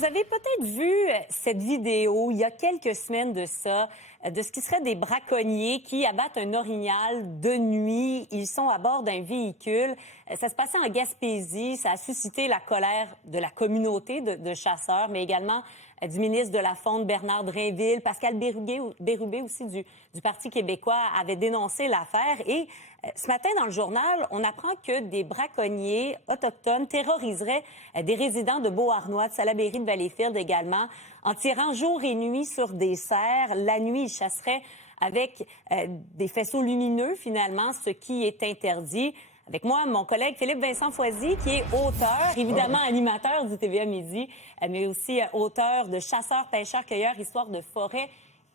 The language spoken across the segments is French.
vous avez peut-être vu cette vidéo il y a quelques semaines de ça, de ce qui serait des braconniers qui abattent un orignal de nuit. Ils sont à bord d'un véhicule. Ça se passait en Gaspésie. Ça a suscité la colère de la communauté de chasseurs, mais également du ministre de la Faune, Bernard Drainville. Pascal Bérubé aussi du Parti québécois avait dénoncé l'affaire. Et ce matin, dans le journal, on apprend que des braconniers autochtones terroriseraient des résidents de Beauharnois, de Salaberry, de Valleyfield également, en tirant jour et nuit sur des cerfs. La nuit, ils chasseraient avec des faisceaux lumineux, finalement, ce qui est interdit. Avec moi, mon collègue Philippe-Vincent Foisy, qui est auteur, évidemment animateur du TVA Midi, mais aussi auteur de Chasseurs, pêcheurs, cueilleurs, histoire de forêt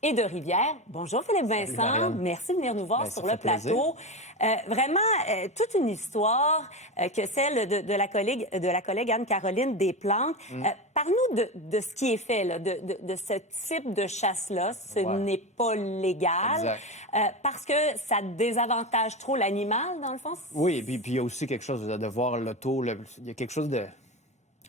et de rivière. Bonjour Philippe-Vincent, merci de venir nous voir sur le plateau. Vraiment, toute une histoire que celle de la collègue Anne-Caroline Desplantes. Parle-nous de ce qui est fait, là, de ce type de chasse-là. Ce n'est pas légal parce que ça désavantage trop l'animal, dans le fond. Oui, puis il y a aussi quelque chose de voir l'auto. Il y a quelque chose de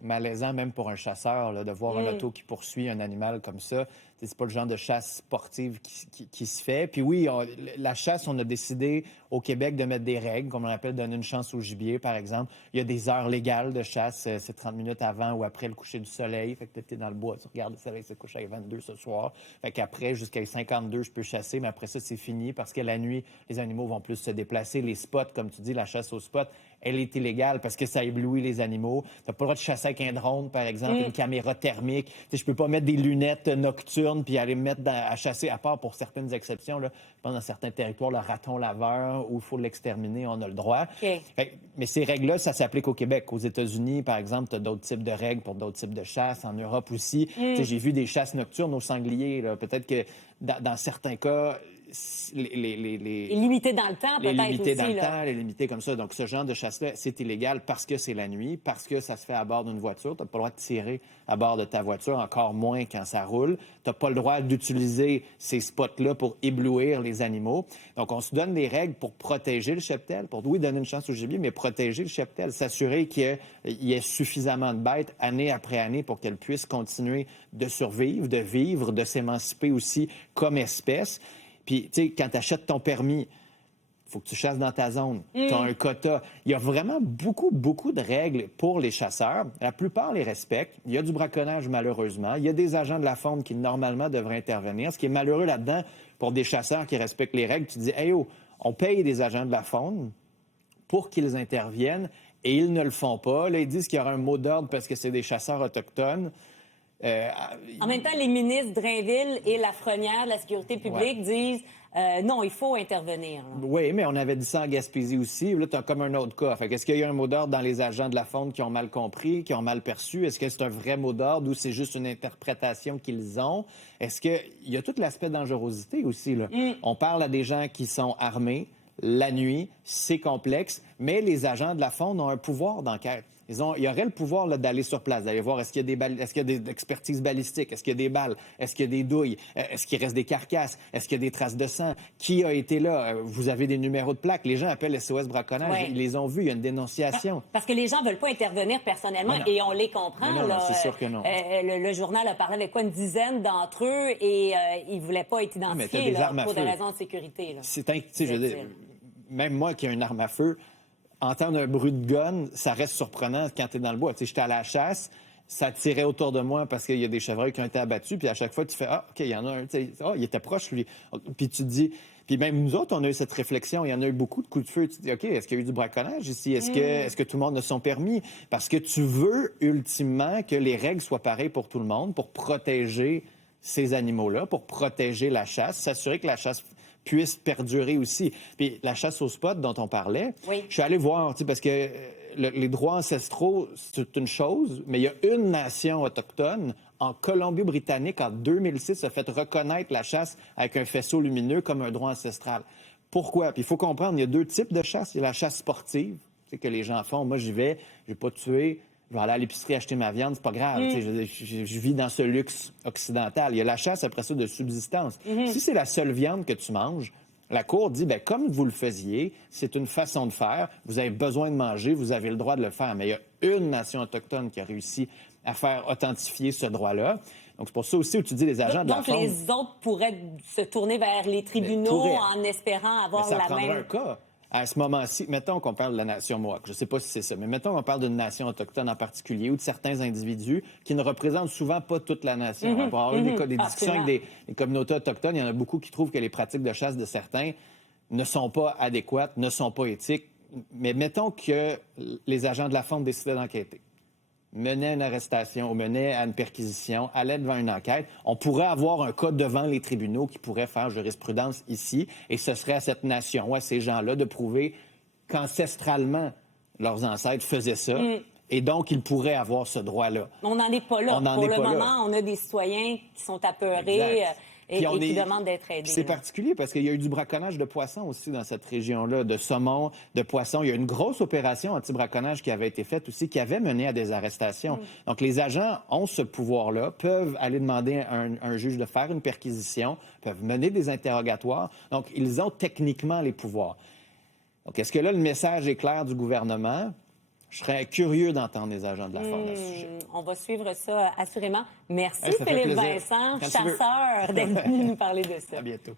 malaisant même pour un chasseur là, de voir un auto qui poursuit un animal comme ça. C'est pas le genre de chasse sportive qui se fait. Puis oui, la chasse, on a décidé au Québec de mettre des règles, comme on appelle donner une chance au gibier, par exemple. Il y a des heures légales de chasse, c'est 30 minutes avant ou après le coucher du soleil. Fait que tu es dans le bois, tu regardes le soleil se couche à 22 ce soir. Fait qu'après, jusqu'à 52, je peux chasser, mais après ça, c'est fini parce que la nuit, les animaux vont plus se déplacer. Les spots, comme tu dis, la chasse aux spots, elle est illégale parce que ça éblouit les animaux. Tu n'as pas le droit de chasser avec un drone, par exemple, une caméra thermique. Je peux pas mettre des lunettes nocturnes puis aller me mettre à chasser, à part pour certaines exceptions. Là. Je pense dans certains territoires, le raton laveur, où il faut l'exterminer, on a le droit. Mais ces règles-là, ça s'applique au Québec. Aux États-Unis, par exemple, tu as d'autres types de règles pour d'autres types de chasses. En Europe aussi. J'ai vu des chasses nocturnes aux sangliers. Là. Peut-être que dans certains cas... Les limiter dans le temps, peut-être aussi. Les limiter dans le temps, les limiter comme ça. Donc, ce genre de chasse-là, c'est illégal parce que c'est la nuit, parce que ça se fait à bord d'une voiture. Tu n'as pas le droit de tirer à bord de ta voiture, encore moins quand ça roule. Tu n'as pas le droit d'utiliser ces spots-là pour éblouir les animaux. Donc, on se donne des règles pour protéger le cheptel, pour, oui, donner une chance au gibier, mais protéger le cheptel, s'assurer qu'il y ait suffisamment de bêtes année après année pour qu'elles puissent continuer de survivre, de vivre, de s'émanciper aussi comme espèce. Puis, tu sais, quand tu achètes ton permis, il faut que tu chasses dans ta zone. Tu as un quota. Il y a vraiment beaucoup de règles pour les chasseurs. La plupart les respectent. Il y a du braconnage, malheureusement. Il y a des agents de la faune qui, normalement, devraient intervenir. Ce qui est malheureux là-dedans, pour des chasseurs qui respectent les règles, tu dis, « Hey, oh, on paye des agents de la faune pour qu'ils interviennent et ils ne le font pas. » Là, ils disent qu'il y aura un mot d'ordre parce que c'est des chasseurs autochtones. En même temps, les ministres Drainville et Lafrenière de la sécurité publique disent non, il faut intervenir. Là. Oui, mais on avait dit ça en Gaspésie aussi. Là, tu as comme un autre cas. Fait est-ce qu'il y a un mot d'ordre dans les agents de la faune qui ont mal compris, qui ont mal perçu? Est-ce que c'est un vrai mot d'ordre ou c'est juste une interprétation qu'ils ont? Est-ce qu'il y a tout l'aspect dangerosité aussi? Là? On parle à des gens qui sont armés. La nuit, c'est complexe, mais les agents de la faune ont un pouvoir d'enquête. Il y aurait le pouvoir là, d'aller sur place, d'aller voir est-ce qu'il y a des expertises balistiques, est-ce qu'il y a des balles, est-ce qu'il y a des douilles, est-ce qu'il reste des carcasses, est-ce qu'il y a des traces de sang, qui a été là, vous avez des numéros de plaques, les gens appellent SOS braconnage, ils les ont vus, il y a une dénonciation. Parce que les gens ne veulent pas intervenir personnellement et on les comprend. Non, là, c'est sûr que non. Le journal a parlé avec une dizaine d'entre eux et ils ne voulaient pas être identifiés pour des raisons de sécurité. Là. Je veux dire, même moi qui ai une arme à feu, entendre un bruit de gun, ça reste surprenant quand tu es dans le bois. Tu sais, j'étais à la chasse, ça tirait autour de moi parce qu'il y a des chevreuils qui ont été abattus, puis à chaque fois, tu fais « Ah, OK, il y en a un, il était proche, lui. » Puis tu te dis... Puis même nous autres, on a eu cette réflexion. Il y en a eu beaucoup de coups de feu. Tu te dis « OK, est-ce qu'il y a eu du braconnage ici? Est-ce que tout le monde a son permis? » Parce que tu veux, ultimement, que les règles soient pareilles pour tout le monde, pour protéger ces animaux-là, pour protéger la chasse, s'assurer que la chasse puisse perdurer aussi. Puis la chasse au spot dont on parlait, je suis allé voir, parce que les droits ancestraux, c'est une chose, mais il y a une nation autochtone en Colombie-Britannique, en 2006, a fait reconnaître la chasse avec un faisceau lumineux comme un droit ancestral. Pourquoi? Puis il faut comprendre, il y a deux types de chasse. Il y a la chasse sportive, que les gens font. Moi, j'y vais, je vais pas tuer. Je vais aller à l'épicerie acheter ma viande, c'est pas grave. Je vis dans ce luxe occidental. Il y a la chasse, après ça, de subsistance. Si c'est la seule viande que tu manges, la Cour dit, comme vous le faisiez, c'est une façon de faire. Vous avez besoin de manger, vous avez le droit de le faire. Mais il y a une nation autochtone qui a réussi à faire authentifier ce droit-là. Donc, c'est pour ça aussi où tu dis les agents de la Donc, faune... les autres pourraient se tourner vers les tribunaux en espérant avoir ça la prendra même... un cas. À ce moment-ci, mettons qu'on parle de la nation Mohawk, je ne sais pas si c'est ça, mais mettons qu'on parle d'une nation autochtone en particulier ou de certains individus qui ne représentent souvent pas toute la nation. Pour avoir eu des discussions avec des communautés autochtones, il y en a beaucoup qui trouvent que les pratiques de chasse de certains ne sont pas adéquates, ne sont pas éthiques. Mais mettons que les agents de la faune décidaient d'enquêter, menaient une arrestation ou menaient à une perquisition, allaient devant une enquête, on pourrait avoir un cas devant les tribunaux qui pourrait faire jurisprudence ici, et ce serait à cette nation, à ces gens-là, de prouver qu'ancestralement, leurs ancêtres faisaient ça, et donc ils pourraient avoir ce droit-là. On n'en est pas là. Pour le moment, on a des citoyens qui sont apeurés et qui demandent d'être aidés. C'est particulier parce qu'il y a eu du braconnage de poissons aussi dans cette région-là, de saumon, de poissons. Il y a une grosse opération anti-braconnage qui avait été faite aussi, qui avait mené à des arrestations. Donc, les agents ont ce pouvoir-là, peuvent aller demander à un juge de faire une perquisition, peuvent mener des interrogatoires. Donc, ils ont techniquement les pouvoirs. Donc, est-ce que là, le message est clair du gouvernement? Je serais curieux d'entendre les agents de la faune à ce sujet. On va suivre ça assurément. Merci, Ça fait Philippe plaisir. Vincent, Quand tu veux. chasseur, d'être venu nous parler de ça. À bientôt.